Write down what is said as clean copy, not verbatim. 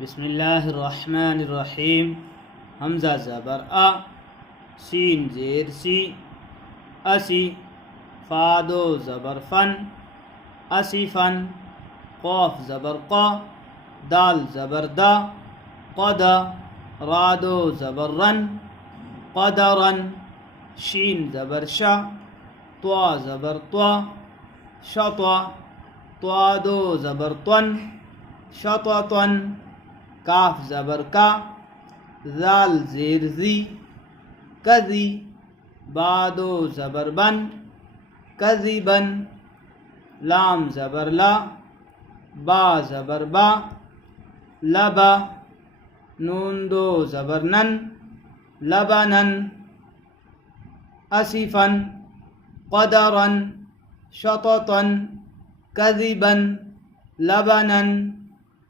बिस्मिल्लाहिर्रहमानिर्रहीम। हमज़ा ज़बर अ, सीन ज़ेर सी, असी। फ़ादो ज़बर फ़न, असिफ़न। क़ाफ़ ज़बर क़, दाल ज़बर दा, क़द। रादो ज़बर रन, क़दरन। शीन ज़बर श, त्वा ज़बर त्वा, शत्वा। त्वादो ज़बर त्वन, शततन। काफ ज़बर का, ज़ाल ज़ेर ज़ी, कज़ी। बादो ज़बर बन, कज़िबन। लाम ज़बर ला, बा ज़बर बा, लबा। नून दो ज़बर नन, लबनन। असिफन, क़दरन, शततन, कज़िबन, लबनन।